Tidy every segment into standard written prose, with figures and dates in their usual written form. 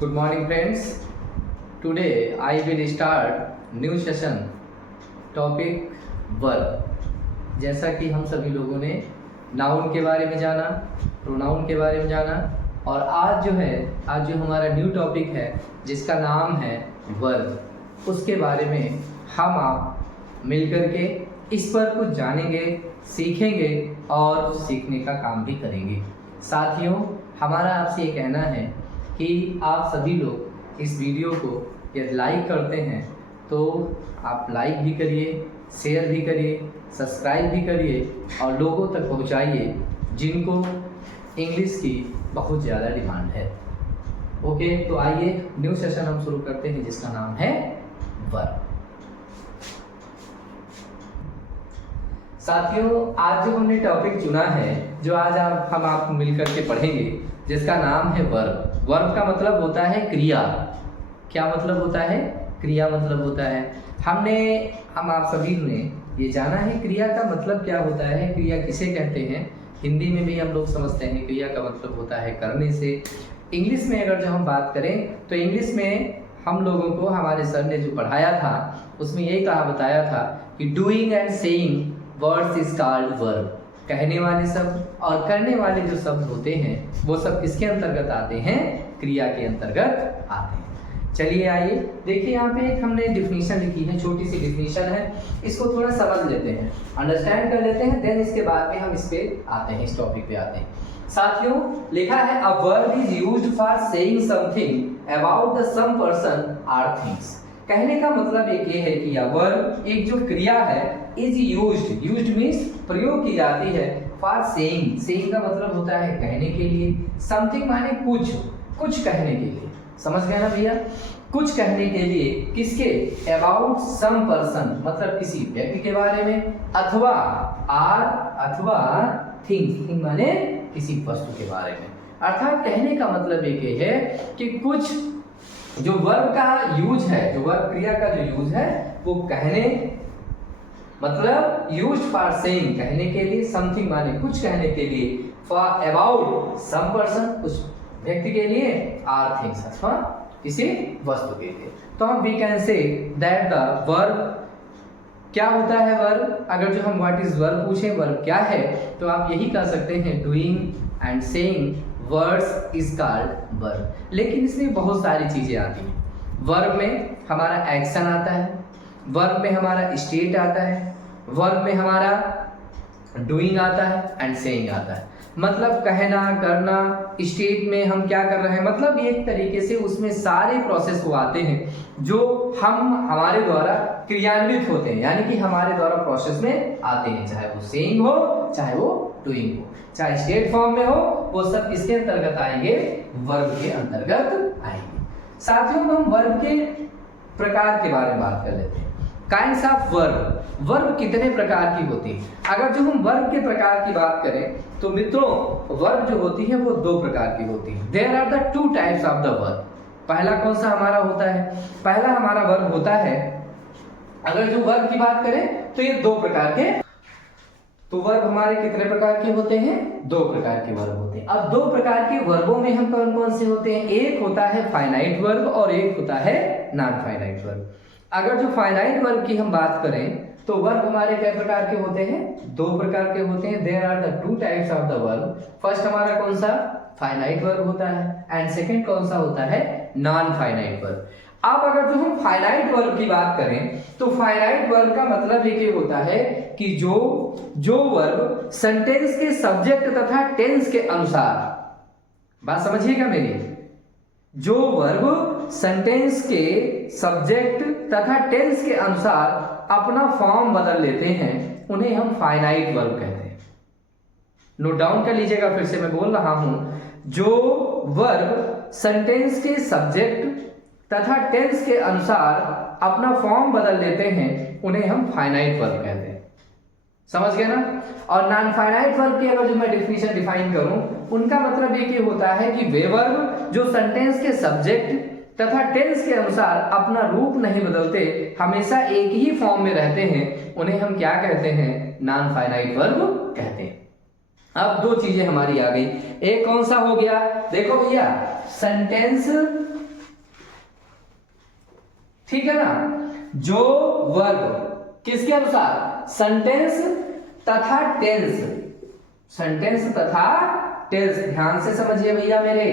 Good morning friends. Today I will start new session topic verb। जैसा कि हम सभी लोगों ने नाउन के बारे में जाना, प्रोनाउन के बारे में जाना और आज जो हमारा न्यू टॉपिक है जिसका नाम है वर्ब, उसके बारे में हम आप मिलकर के इस पर कुछ जानेंगे, सीखेंगे और सीखने का काम भी करेंगे। साथियों, हमारा आपसे ये कहना है कि आप सभी लोग इस वीडियो को यदि लाइक करते हैं तो आप लाइक भी करिए, शेयर भी करिए, सब्सक्राइब भी करिए और लोगों तक पहुंचाइए जिनको इंग्लिश की बहुत ज़्यादा डिमांड है। ओके, तो आइए न्यू सेशन हम शुरू करते हैं जिसका नाम है वर्ब। साथियों, आज जो हमने टॉपिक चुना है, जो आज हम आपको मिलकर के पढ़ेंगे, जिसका नाम है वर्ब। वर्ब का मतलब होता है क्रिया। क्या मतलब होता है? क्रिया मतलब होता है। हम आप सभी ने ये जाना है क्रिया का मतलब क्या होता है, क्रिया किसे कहते हैं। हिंदी में भी हम लोग समझते हैं क्रिया का मतलब होता है करने से। इंग्लिश में अगर जो हम बात करें तो इंग्लिश में हम लोगों को हमारे सर ने जो पढ़ाया था उसमें यही बताया था कि doing and saying words is called verb. कहने वाले शब्द और करने वाले जो शब्द होते हैं वो सब किसके अंतर्गत आते हैं? क्रिया के अंतर्गत आते हैं। चलिए आइए देखिए, यहाँ पे एक हमने डिफिनीशन लिखी है, छोटी सी डिफिनीशन है, इसको थोड़ा समझ लेते हैं, अंडरस्टैंड कर लेते हैं, देन इसके बाद में हम इस पे आते हैं, इस टॉपिक पे आते हैं। साथियों, लिखा है a verb is used for saying something about the some person or things. कहने का मतलब एक ये है कि यह वर्ब, एक जो क्रिया है, इज यूज्ड मीन्स प्रयोग की जाती है फॉर सेइंग का मतलब होता है कहने के लिए, समथिंग माने कुछ कहने के लिए। समझ गए ना भैया? कुछ कहने के लिए किसके? अबाउट सम पर्सन मतलब किसी व्यक्ति के बारे में, अथवा थिंग माने किसी वस्तु के बारे में। अर्थात कहने का मतलब एक है कि कुछ जो वर्ब का यूज है, जो वर्ब क्रिया का जो यूज है वो कहने मतलब यूज्ड फॉर सेइंग कहने के लिए, समथिंग माने कुछ कहने के लिए, फॉर अबाउट सम पर्सन कुछ व्यक्ति के लिए, आर थिंग्स अथवा किसी वस्तु के लिए। तो हम we can say that the verb क्या होता है वर्ब। अगर जो हम व्हाट इज वर्ब पूछे, वर्ब क्या है, तो आप यही कह सकते हैं doing and saying words is called verb. लेकिन इसमें बहुत सारी चीजें आती हैं। वर्ब में हमारा एक्शन आता है, वर्ब में हमारा स्टेट आता है, वर्ब में हमारा डूइंग आता है एंड सेइंग आता है। मतलब कहना, करना, स्टेट में हम क्या कर रहे हैं, मतलब एक तरीके से उसमें सारे प्रोसेस वो आते हैं जो हमारे द्वारा क्रियान्वित होते हैं, यानी कि हमारे द्वारा प्रोसेस में आते हैं, चाहे वो सेइंग हो, चाहे वो डूइंग हो, चाहे स्टेट फॉर्म में हो, वो सब किसके अंतर्गत आएंगे? वर्ब के अंतर्गत आएंगे। साथियों, हम वर्ब के प्रकार के बारे में बात कर लेते हैं। काइंड्स ऑफ वर्ब, वर्ब कितने प्रकार की होती है। अगर जो हम वर्ब के प्रकार की बात करें तो मित्रों, वर्ब जो होती है वो दो प्रकार की होती है। There are the two types of the verb. पहला कौन सा हमारा होता है? पहला हमारा वर्ब होता है, अगर जो वर्ब की बात करें तो ये दो प्रकार के, तो वर्ब हमारे कितने प्रकार के होते हैं? दो प्रकार के वर्ब होते हैं। अब दो प्रकार के वर्बों में हम कौन कौन से होते हैं? एक होता है फाइनाइट वर्ब और एक होता है नॉन फाइनाइट वर्ब। अगर जो फाइनाइट वर्ब की हम बात करें तो वर्ब हमारे कई प्रकार के होते हैं? दो प्रकार के होते हैं। There are the two types of the verb. First हमारा कौन सा? फाइनाइट वर्ब होता है एंड सेकंड कौन सा होता है? Non finite verb. अब अगर जो हम फाइनाइट वर्ब की बात करें तो फाइनाइट वर्ब का मतलब ये होता है कि जो वर्ब सेंटेंस के सब्जेक्ट तथा टेंस के अनुसार, बात समझिएगा मेरी, जो वर्ब सेंटेंस के सब्जेक्ट तथा टेंस के अनुसार अपना फॉर्म बदल लेते हैं उन्हें हम फाइनाइट वर्ब कहते हैं। नोट डाउन कर लीजिएगा, फिर से मैं बोल रहा हूं, जो वर्ब सेंटेंस के सब्जेक्ट तथा टेंस के अनुसार अपना फॉर्म बदल लेते हैं उन्हें हम फाइनाइट वर्ब कहते हैं। समझ गए ना? और नॉन फाइनाइट वर्ब की अगर जो मैं डिफिनीशन डिफाइन करूं, उनका मतलब ये होता है कि वे वर्ब जो सेंटेंस के सब्जेक्ट तथा टेंस के अनुसार अपना रूप नहीं बदलते, हमेशा एक ही फॉर्म में रहते हैं, उन्हें हम क्या कहते हैं? नॉन फाइनाइट वर्ब कहते हैं। अब दो चीजें हमारी आ गई, एक कौन सा हो गया? देखो भैया, सेंटेंस ठीक है ना। जो वर्ब किसके अनुसार, सेंटेंस तथा टेंस, सेंटेंस तथा टेंस, ध्यान से समझिए भैया मेरे,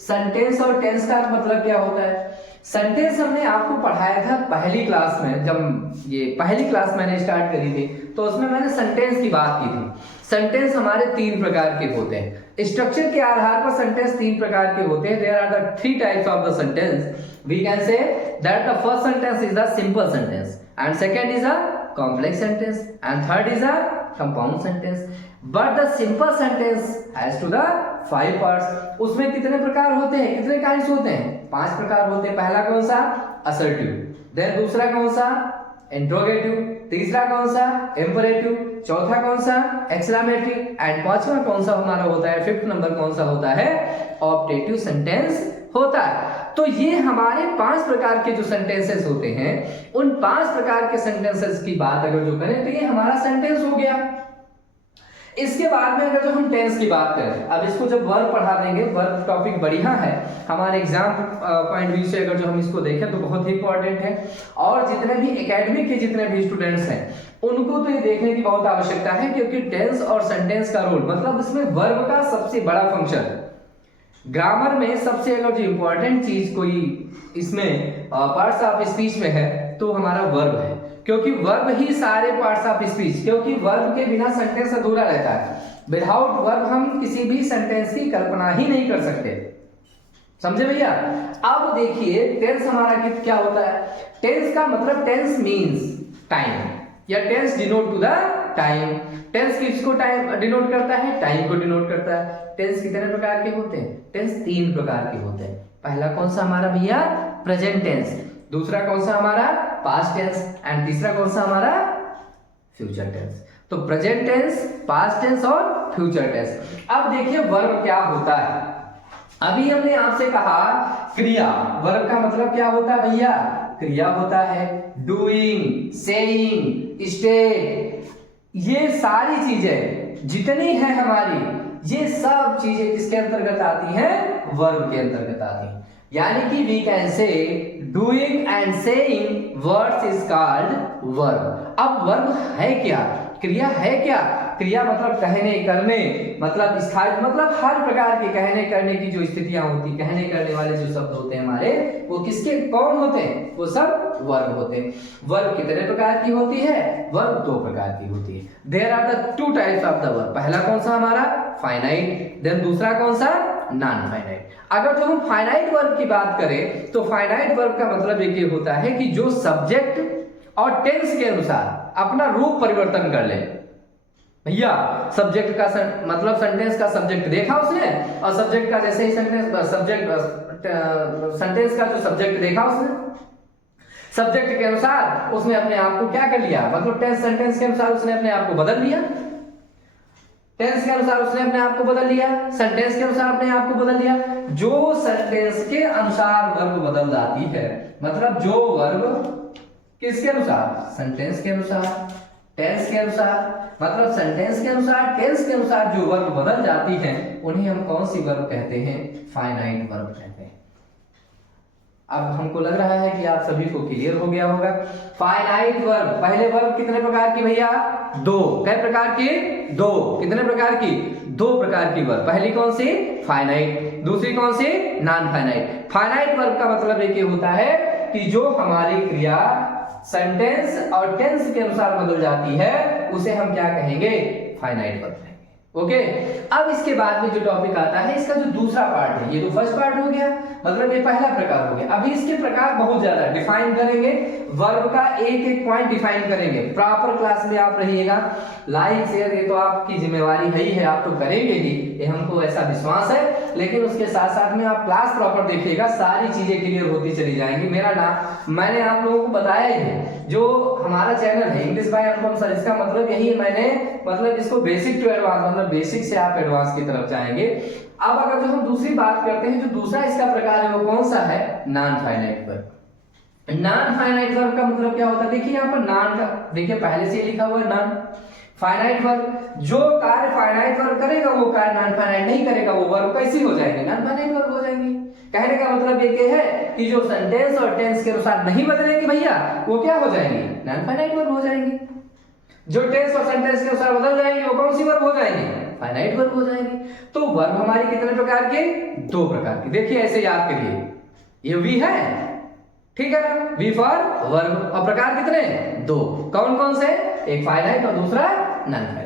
सेंटेंस और टेंस का मतलब क्या होता है। सेंटेंस हमने आपको पढ़ाया था पहली क्लास में, जब ये पहली क्लास मैंने स्टार्ट करी थी तो उसमें मैंने सेंटेंस की बात की थी। सेंटेंस हमारे 3 प्रकार के होते हैं, स्ट्रक्चर के आधार पर सेंटेंस 3 प्रकार के होते हैं। There are the 3 types of the sentence. We can say that the first sentence is the simple sentence, and second is a complex sentence, and third is a compound sentence. But the simple sentence has to the 5 parts. उसमें कितने प्रकार होते हैं, कितने kinds होते हैं, 5 प्रकार होते हैं। पहला कौन सा, असर्टिव, देन दूसरा कौन सा, इंट्रोगेटिव, तीसरा कौन सा, इंपरेटिव, चौथा कौन सा, एक्सक्लेमेटरी, एंड पांचवा कौन सा हमारा होता है, 5th नंबर कौन सा होता है, ऑप्टेटिव सेंटेंस होता है। तो ये हमारे 5 प्रकार के जो सेंटेंसेस होते हैं, उन 5 प्रकार के सेंटेंसेस की बात अगर जो करें तो ये हमारा सेंटेंस हो गया। इसके बाद में अगर जो हम टेंस की बात करें, अब इसको जब वर्ब पढ़ा देंगे, वर्ब टॉपिक बढ़िया है हमारे एग्जाम पॉइंट व्यू से, अगर जो हम इसको देखें तो बहुत ही इंपॉर्टेंट है। और जितने भी एकेडमिक के जितने भी स्टूडेंट्स हैं उनको तो ये देखने की बहुत आवश्यकता है, क्योंकि टेंस और सेंटेंस का रोल, मतलब इसमें वर्ब का सबसे बड़ा फंक्शन, ग्रामर में सबसे अगर जो इंपॉर्टेंट चीज कोई इसमें पार्ट्स ऑफ स्पीच में है तो हमारा वर्ब है, क्योंकि वर्ब ही सारे पार्ट्स ऑफ स्पीच, क्योंकि वर्ब के बिना सेंटेंस अधूरा रहता है। विदाउट वर्ब हम किसी भी सेंटेंस की कल्पना ही नहीं कर सकते, समझे भैया। अब देखिए टेंस हमारा क्या होता है। टेंस का मतलब, टेंस मींस टाइम, या tense denote to the time. Tense किसको टाइम डिनोट करता है, टाइम को डिनोट करता है। टेंस कितने प्रकार के होते हैं, टेंस 3 प्रकार के होते हैं। पहला कौन सा हमारा भैया, प्रेजेंट टेंस, दूसरा कौन सा हमारा, पास्ट टेंस, एंड तीसरा कौन सा हमारा, फ्यूचर टेंस। तो प्रेजेंट टेंस, पास्ट टेंस और फ्यूचर टेंस। अब देखिए वर्ब क्या होता है। अभी हमने आपसे कहा क्रिया, वर्ब का मतलब क्या होता है भैया, क्रिया होता है। डूइंग, सेइंग, स्टेट, ये सारी चीजें जितनी है हमारी, ये सब चीजें किसके अंतर्गत आती हैं, वर्ब के अंतर्गत आती हैं। यानी कि we can say doing and saying words is called verb. अब वर्ब है क्या, क्रिया है क्या, क्रिया मतलब कहने करने, मतलब स्थायी, मतलब हर प्रकार के कहने करने की जो स्थितियां होती, कहने करने वाले जो शब्द होते हैं हमारे, वो किसके कौन होते हैं, वो सब वर्ब होते हैं। वर्ब कितने प्रकार की होती है, वर्ब 2 प्रकार की होती है। There are the 2 types of the verb. पहला कौन सा हमारा, फाइनाइट, देन दूसरा कौन सा, नॉन फाइनाइट। अगर जो हम फाइनाइट वर्ब की बात करें तो फाइनाइट वर्ब का मतलब ये होता है कि जो सब्जेक्ट और टेंस के अनुसार अपना रूप परिवर्तन कर ले। भैया सब्जेक्ट का मतलब सेंटेंस का सब्जेक्ट देखा उसने, और सब्जेक्ट का जैसे ही सेंटेंस सेंटेंस का जो सब्जेक्ट देखा उसने, सब्जेक्ट के अनुसार उसने अपने आप को क्या कर लिया, मतलब टेंस सेंटेंस के अनुसार उसने अपने आप को बदल लिया, टेंस के अनुसार उसने अपने आप को बदल लिया, सेंटेंस के अनुसार अपने आप को बदल लिया। जो सेंटेंस के अनुसार वर्ब बदल जाती है, मतलब जो वर्ब किसके अनुसार, सेंटेंस के अनुसार, टेंस के अनुसार, मतलब सेंटेंस के अनुसार, टेंस के अनुसार जो वर्ब बदल जाती हैं, उन्हें हम कौन सी वर्ब कहते हैं, फाइनाइट वर्ब कहते हैं। अब हमको लग रहा है कि आप सभी को क्लियर हो गया होगा। फाइनाइट वर्ब, पहले वर्ब कितने प्रकार की भैया, 2। कै प्रकार की, 2। कितने प्रकार की, 2 प्रकार की वर्ब। पहली कौन सी, फाइनाइट, दूसरी कौन सी, नॉन फाइनाइट। फाइनाइट वर्ब का मतलब ये होता है कि जो हमारी क्रिया सेंटेंस और टेंस के अनुसार बदल जाती है, उसे हम क्या कहेंगे, फाइनाइट वर्ब कहेंगे। ओके, अब इसके बाद में जो टॉपिक आता है, इसका जो दूसरा पार्ट है, ये तो फर्स्ट पार्ट हो गया, मतलब ये पहला प्रकार हो गया। अभी इसके प्रकार बहुत ज्यादा डिफाइन करेंगे, वर्ब का एक एक पॉइंट डिफाइन करेंगे। प्रॉपर क्लास में आप रहिएगा, लाइक शेयर ये तो आपकी जिम्मेवारी है ही है, आप तो करेंगे ही, ये हमको ऐसा विश्वास है। लेकिन उसके साथ साथ में आप क्लास प्रॉपर देखिएगा, सारी चीजें क्लियर होती चली जाएंगी। मेरा नाम मैंने आप लोगों को बताया ही है, जो हमारा चैनल है इंग्लिश बाय अनुपम सर, इसका मतलब यही मैंने मतलब इसको बेसिक टू एडवांस, मतलब बेसिक से आप एडवांस की तरफ जाएंगे। अब अगर जो हम दूसरी बात करते हैं, जो दूसरा इसका प्रकार है वो कौन सा है, non finite verb. Non finite verb का मतलब क्या होता है, देखिए यहाँ पर नॉन का, देखिए पहले से लिखा हुआ है नॉन फाइनाइट वर्ब। जो कार्य फाइनाइट वर्ब करेगा वो कार्य नॉन फाइनाइट नहीं करेगा, वो वर्ब कैसी हो जाएंगे, नॉन फाइनाइट वर्ब हो जाएंगे। कहने का मतलब ये है कि जो सेंटेंस और टेंस के अनुसार नहीं बदलेंगे भैया वो क्या हो जाएंगे, नॉन फाइनाइट वर्ब हो जाएंगे। जो टेंस और सेंटेंस के अनुसार बदल जाएंगे वो कौन सी वर्ब हो जाएंगे, फाइनाइट वर्ब हो जाएंगे। तो वर्ब हमारी कितने प्रकार के, दो प्रकार की। देखिए ऐसे याद करिए, ये वी है, ठीक है ना, वी फॉर वर्ब, और प्रकार कितने, दो। कौन कौन से, एक फाइनाइट और दूसरा नॉन फाइनाइट।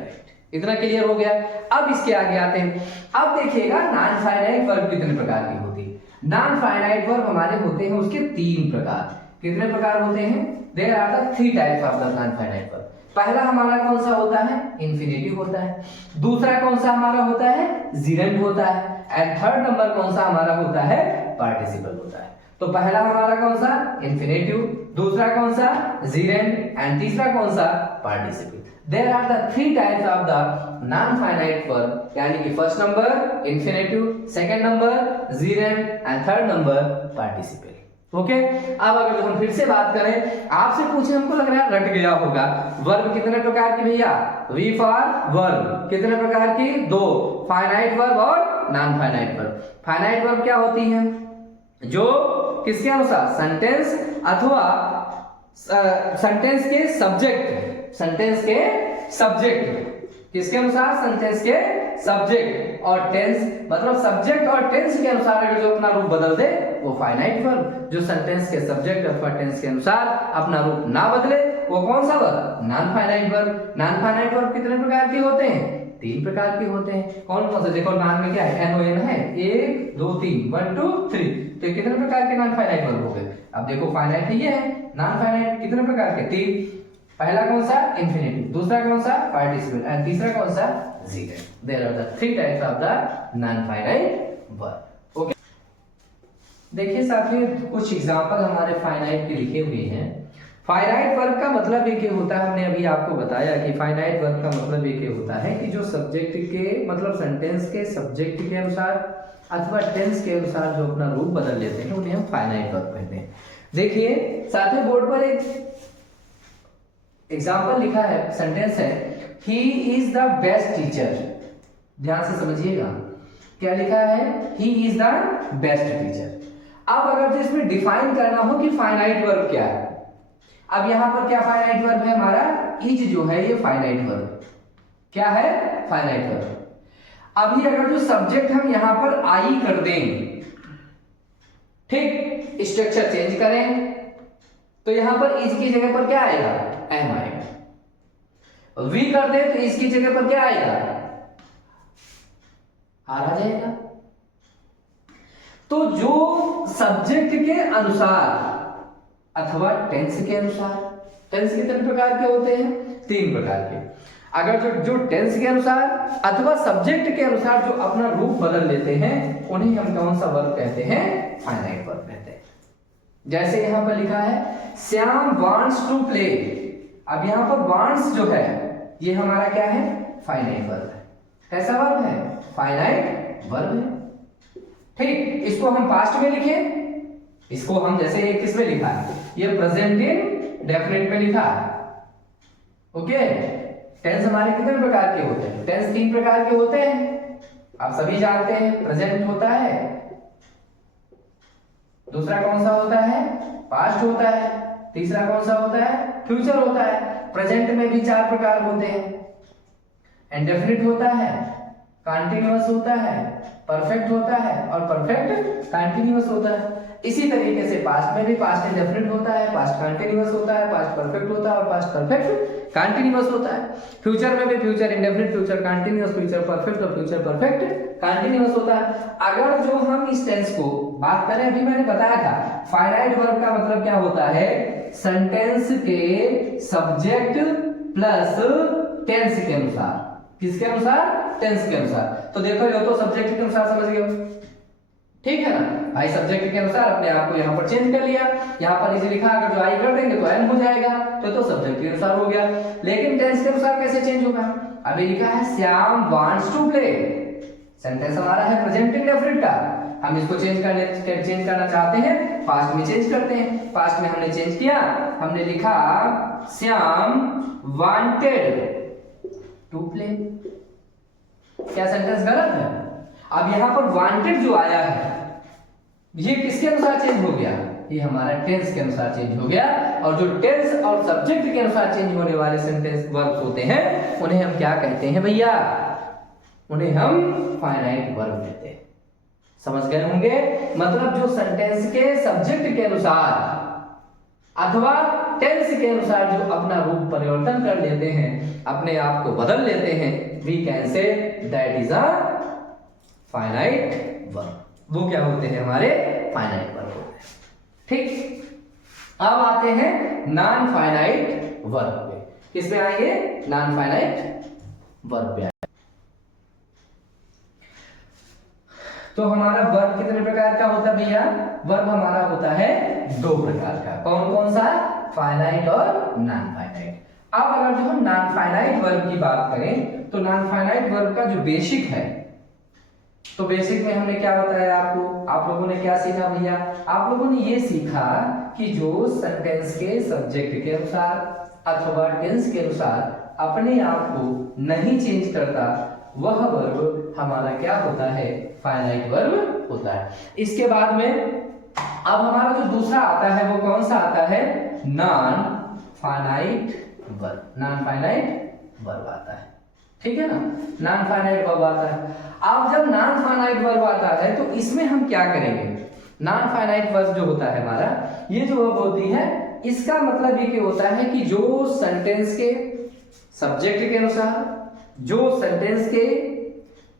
इतना क्लियर हो गया। अब इसके आगे आते हैं। अब देखिएगा नॉन फाइनाइट वर्ब कितने प्रकार की होती है। नॉन फाइनाइट वर्ब हमारे होते हैं उसके तीन प्रकार। कितने प्रकार होते हैं, there are the three types of the non finite verb. पहला हमारा कौन सा होता है, इंफिनिटिव होता है। दूसरा कौन सा हमारा होता है, जिरेंड होता है। एंड थर्ड नंबर कौन सा हमारा होता है, पार्टिसिपल होता है। तो पहला हमारा कौन सा, इंफिनिटिव, दूसरा कौन सा, जिरेंड, एंड तीसरा कौन सा, participle. There are the three types of the non-finite verb, यानी कि first number infinitive, second number gerund and third number participle. Okay, अब अगर हम फिर से बात करें, आपसे पूछे, हमको लग रहा है रट गया होगा, वर्ब कितने प्रकार की भैया, वी फॉर वर्ब कितने प्रकार की, दो, फाइनाइट वर्ब और non finite verb. Finite verb क्या होती है, जो किसके अनुसार, सेंटेंस अथवा सेंटेंस के सब्जेक्ट, सेंटेंस के सब्जेक्ट, किसके अनुसार, सेंटेंस के सब्जेक्ट और टेंस, मतलब सब्जेक्ट और टेंस के अनुसार अगर जो अपना रूप बदल दे वो फाइनाइट वर्ब। जो सेंटेंस के सब्जेक्ट अथवा टेंस के अनुसार अपना रूप ना बदले वो कौन सा verb, non finite verb. Non finite verb कितने प्रकार के होते हैं, तीन प्रकार के होते हैं। कौन कौन से, देखो नाम में क्या है, NON है, 1 2 3, 1 2 3। तो ये कितने प्रकार के नॉन फाइनाइट वर्ब हो गए। अब देखो फाइनाइट ये है, नॉन फाइनाइट कितने प्रकार के, तीन। पहला कौन सा, इंफिनिटिव, दूसरा कौन सा, पार्टिसिपल, एंड तीसरा कौन सा, gerund. There are the three types of the non finite verb. Okay, देखिए साथियों कुछ एग्जांपल हमारे फाइनाइट के लिखे हुए हैं। फाइनाइट वर्ब का मतलब ये होता है, हमने अभी आपको बताया कि फाइनाइट वर्ब का मतलब ये होता है कि जो सब्जेक्ट के, मतलब सेंटेंस के सब्जेक्ट के अनुसार अथवा टेंस के अनुसार जो अपना रूप बदल लेते हैं उन्हें हम फाइनाइट वर्ब कहते हैं। देखिए साथियों बोर्ड पर एक एग्जाम्पल लिखा है, सेंटेंस है, he is the best teacher. ध्यान से समझिएगा क्या लिखा है, he is the best teacher. अब अगर इसमें डिफाइन करना हो कि फाइनाइट वर्ब क्या है, अब यहां पर क्या फाइनाइट वर्ब है हमारा, इज जो है ये फाइनाइट वर्ब, क्या है, फाइनाइट वर्ब। अभी अगर जो सब्जेक्ट हम यहां पर आई कर दें, ठीक, स्ट्रक्चर चेंज करें, तो यहां पर इज की जगह पर क्या आएगा, एम आएगा। वी कर दे तो इसकी जगह पर क्या आएगा, आर आ जाएगा। तो जो सब्जेक्ट के अनुसार अथवा टेंस के अनुसार, टेंस कितने प्रकार के होते हैं, तीन प्रकार के। अगर जो टेंस के अनुसार अथवा सब्जेक्ट के अनुसार जो अपना रूप बदल लेते हैं उन्हें हम कौन सा वर्ब कहते हैं, फाइनाइट वर्ब कहते हैं। जैसे यहां पर लिखा है श्याम वांट्स टू प्ले। अब यहां पर वांट्स जो है ये हमारा क्या है, फाइनाइट वर्ब है। कैसा वर्ब है, फाइनाइट वर्ब है। ठीक, इसको हम पास्ट में लिखें, इसको हम जैसे ये किस में लिखा है, ये प्रेजेंट इंडेफिनिट में लिखा है। ओके, टेंस हमारे कितने प्रकार के होते हैं, टेंस तीन प्रकार के होते हैं, आप सभी जानते हैं। प्रेजेंट होता है, दूसरा कौन सा होता है, पास्ट होता है, तीसरा कौन सा होता है, फ्यूचर होता है। प्रेजेंट में भी चार प्रकार होते हैं, इंडेफिनिट होता है, कंटीन्यूअस होता है, परफेक्ट होता है और परफेक्ट कंटीन्यूअस होता है। इसी तरीके से पास्ट में भी पास्ट इंडेफिनिट होता है, पास्ट कंटीन्यूअस होता है, पास्ट परफेक्ट होता है और पास्ट परफेक्ट कंटीन्यूअस होता है। फ्यूचर में भी future indefinite, future continuous, future perfect और फ्यूचर परफेक्ट कंटीन्यूअस होता है। अगर जो हम इस टेंस को बात करें, अभी मैंने बताया था फाइनाइट वर्ब का मतलब क्या होता है, सेंटेंस के सब्जेक्ट प्लस टेंस के अनुसार। किसके अनुसार, टेंस के अनुसार। तो देखो ये तो सब्जेक्ट के अनुसार समझ गए, ठीक है ना भाई। सब्जेक्ट के अनुसार अपने आप को यहाँ पर चेंज कर लिया, यहाँ पर इसे लिखा, अगर जो आई कर देंगे तो एम हो जाएगा, तो सब्जेक्ट के अनुसार हो गया। लेकिन टेंस के अनुसार कैसे चेंज होगा, अभी लिखा है Shyam wants to play, sentence हमारा है प्रेजेंट इंडेफिनिट का, हम इसको चेंज करना चाहते हैं, पास्ट में चेंज करते हैं। पास्ट में हमने चेंज किया, हमने लिखा श्याम वांटेड टू प्ले। क्या सेंटेंस गलत है? अब यहां पर वांटेड जो आया है, ये किसके अनुसार चेंज हो गया, ये हमारा टेंस के अनुसार चेंज हो गया। और जो टेंस और सब्जेक्ट के अनुसार चेंज होने वाले सेंटेंस वर्ब्स होते हैं उन्हें हम क्या कहते हैं भैया, उन्हें हम फाइनाइट वर्ब कहते हैं। समझ गए होंगे, मतलब जो सेंटेंस के सब्जेक्ट के अनुसार अथवा टेंस के अनुसार जो अपना रूप परिवर्तन कर लेते हैं, अपने आप को बदल लेते हैं, we can say that is a finite verb. वो क्या होते हैं, हमारे फाइनाइट वर्ब होते हैं। ठीक, अब आते हैं नॉन फाइनाइट वर्ब पे। किस पे आएंगे, नॉन फाइनाइट वर्ब पे। तो हमारा वर्ब कितने प्रकार का होता है भैया, वर्ब हमारा होता है 2 प्रकार का। कौन कौन सा, फाइनाइट और नॉन फाइनाइट। अब अगर जो हम नॉन फाइनाइट वर्ब की बात करें तो नॉन फाइनाइट वर्ब का जो बेसिक है, तो बेसिक में हमने क्या बताया आपको, आप लोगों ने क्या सीखा भैया, आप लोगों ने ये सीखा कि जो सेंटेंस के सब्जेक्ट के अनुसार अथवा टेंस के अनुसार अपने आप को नहीं चेंज करता, वह वर्ब हमारा क्या होता है, फाइनाइट वर्ब होता है। इसके बाद में अब हमारा जो दूसरा आता है वो कौन सा आता है, non finite verb. Non finite verb आता है, ठीक है ना, नॉन फाइनाइट वर्ब आता है। अब जब नॉन फाइनाइट वर्ब आता है तो इसमें हम क्या करेंगे, नॉन फाइनाइट वर्ब जो होता है हमारा, ये जो वर्ब होती है इसका मतलब ये क्या होता है कि जो सेंटेंस के सब्जेक्ट के अनुसार, जो सेंटेंस के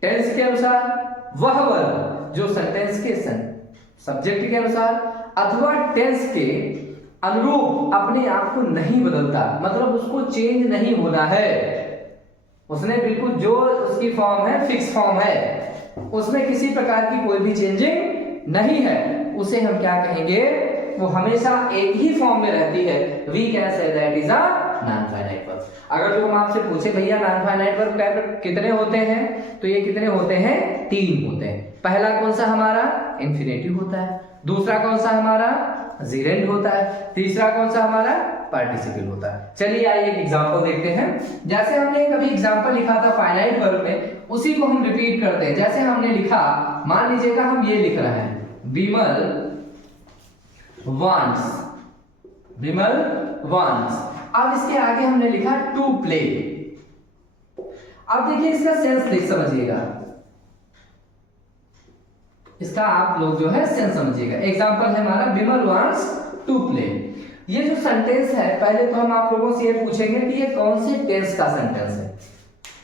टेंस के अनुसार, वह वर्ब जो सेंटेंस के सब्जेक्ट के अनुसार अथवा टेंस के अनुरूप अपने आप को नहीं बदलता, मतलब उसको चेंज नहीं होना है, उसने बिल्कुल जो उसकी फॉर्म है फिक्स फॉर्म है, उसमें किसी प्रकार की कोई भी चेंजिंग नहीं है, उसे हम क्या कहेंगे, वो हमेशा एक ही फॉर्म में रहती है, we can say that is a non finite verb. अगर जो हम आपसे पूछे भैया नॉन फाइनाइट वर्ब कितने होते हैं, तो ये कितने होते हैं, 3 होते हैं। पहला कौन सा हमारा, इंफिनिटिव होता है। दूसरा कौन सा हमारा, जेरेंड होता है। तीसरा कौन सा हमारा, पार्टिसिपल होता है। चलिए आइए एक एग्जांपल देखते हैं। जैसे हमने कभी एग्जांपल लिखा था फाइनाइट वर्ब में, उसी को हम रिपीट करते हैं। जैसे हमने लिखा, मान लीजिएगा हम ये लिख रहे हैं, विमल वांट्स, विमल वांट्स। अब इसके आगे हमने लिखा टू प्ले। अब देखिए इसका सेंस समझिएगा, इसका आप लोग जो है सेंस समझिएगा। एग्जांपल है हमारा विमल वांट्स टू प्ले। ये जो सेंटेंस है, पहले तो हम आप लोगों से ये पूछेंगे कि ये कौन से टेंस का सेंटेंस है।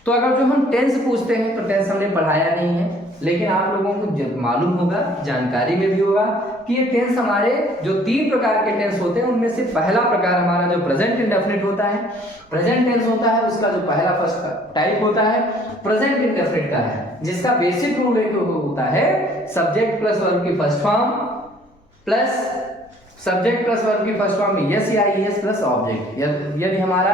तो अगर जो हम टेंस पूछते हैं तो टेंस हमने पढ़ाया नहीं है, लेकिन आप लोगों को मालूम होगा, जानकारी में भी होगा कि ये टेंस हमारे जो 3 प्रकार के टेंस होते हैं उनमें से पहला प्रकार हमारा जो प्रेजेंट इंडेफिनिट होता है, प्रेजेंट टेंस होता है, उसका जो पहला फर्स्ट टाइप होता है प्रेजेंट इंडेफिनिट का है, जिसका बेसिक रूल होता है सब्जेक्ट प्लस वर्ब की first form plus subject plus verb की फर्स्ट फॉर्म में यस या ईएस प्लस ऑब्जेक्ट। यदि हमारा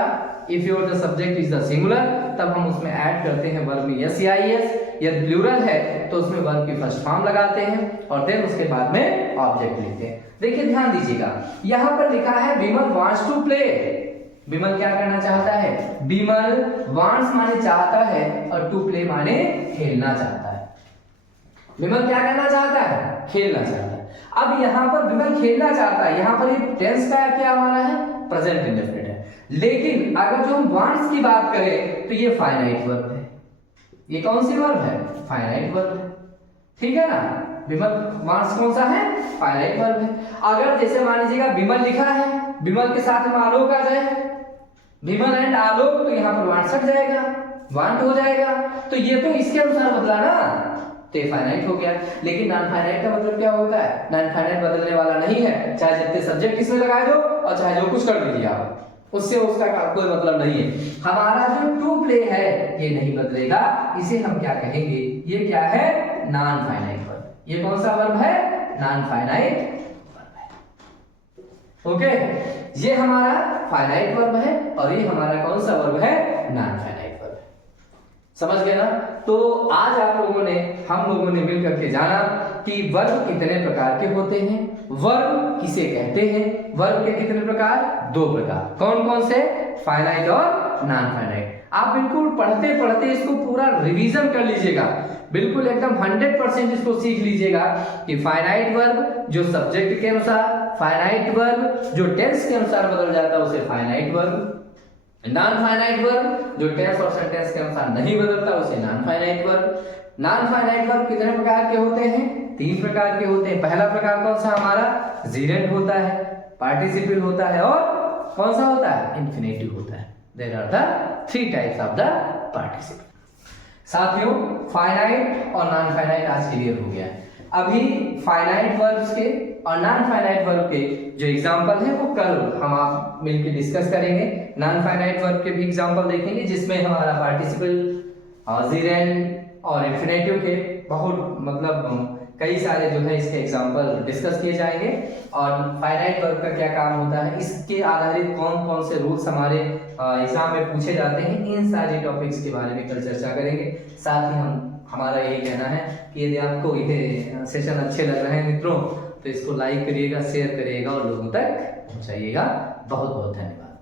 if your the subject is the singular, तब हम उसमें ऐड करते हैं वर्ब में यस या ईएस। यदि प्लूरल है तो उसमें वर्ब की फर्स्ट फॉर्म लगाते हैं और देन उसके बाद में ऑब्जेक्ट लिखते हैं। देखिए ध्यान दीजिएगा, यहां पर लिखा है विमल वांट्स टू प्ले। विमल क्या करना चाहता है, विमल वांट्स माने चाहता है और टू प्ले माने खेलना चाहता है। विमल क्या करना चाहता है, खेलना चाहता है। अब यहाँ पर विमल खेलना चाहता है, यहाँ पर ये टेंस का क्या हमारा है, प्रेजेंट इंडेफिनिट है। लेकिन अगर जो हम वांट्स की बात करें तो ये फाइनाइट वर्ब है। ये कौन सी वर्ब है, फाइनाइट वर्ब है, ठीक है ना। विमल वांट्स कौन सा है, फाइनाइट वर्ब है। अगर जैसे मान लीजिएगा विमल लिखा है, विमल के साथ में आलोक आ जाए, विमल एंड आलोक, तो यहाँ पर वांट्स हट जाएगा, वांट हो जाएगा। तो ये तो इसके अनुसार बदला ना, तो फाइनाइट हो गया। लेकिन नॉन फाइनाइट का मतलब क्या होता है, नॉन फाइनाइट बदलने वाला नहीं है, चाहे जितने सब्जेक्ट इसमें लगाए दो और चाहे जो कुछ कर दीजिए आप, उससे उसका कोई मतलब नहीं है। हमारा जो टू प्ले है ये नहीं बदलेगा, इसे हम क्या कहेंगे, ये क्या है, नॉन फाइनाइट वर्ब। ये कौन सा वर्ब है, नॉन फाइनाइट वर्ब है। ओके, ये हमारा फाइनाइट वर्ब है और ये हमारा कौन सा वर्ब है, नॉन फाइनाइट वर्ब है। समझ गए ना। तो आज आप लोगों ने, हम लोगों ने मिलकर के जाना कि वर्ब कितने प्रकार के होते हैं, वर्ब किसे कहते हैं, वर्ब के कितने प्रकार, 2 प्रकार। कौन कौन से, फाइनाइट और नॉन फाइनाइट। आप बिल्कुल पढ़ते पढ़ते इसको पूरा रिवीजन कर लीजिएगा, बिल्कुल एकदम 100% इसको सीख लीजिएगा कि फाइनाइट वर्ब जो सब्जेक्ट के अनुसार, फाइनाइट वर्ब जो टेंस के अनुसार बदल जाता है उसे finite verb, non finite verb जो टेंस और सेंटेंस के अनुसार नहीं बदलता उसे non finite verb. Non finite verb कितने प्रकार के होते हैं? 3 प्रकार के होते हैं। पहला प्रकार कौन सा हमारा? जीरेंट होता है, पार्टिसिपल होता है और कौन सा होता है? इन्फिनेटिव होता है। There are the 3 types of the participle. साथियों फाइनाइट और नॉन फाइनाइट आज क्लियर हो गया है। अभी फाइनाइट वर्ब्स के और नॉन फाइनाइट वर्ब के जो एग्जांपल है वो कल हम आप मिलकर डिस्कस करेंगे। नॉन फाइनाइट वर्ब के भी एग्जांपल देखेंगे जिसमें हमारा पार्टिसिपल, जीरेंट और इन्फिनेटिव के बहुत मतलब कई सारे जो है इसके एग्जांपल डिस्कस किए जाएंगे और फाइनाइट वर्ब का क्या काम होता है, इसके आधारित कौन कौन से रूल्स हमारे एग्जाम में पूछे जाते हैं, इन सारे टॉपिक्स के बारे में कल चर्चा करेंगे। साथ ही हमारा यही कहना है कि यदि आपको ये सेशन अच्छे लग रहे हैं मित्रों तो इसको लाइक करिएगा, शेयर करिएगा और लोगों तक पहुंचाइएगा। बहुत बहुत धन्यवाद।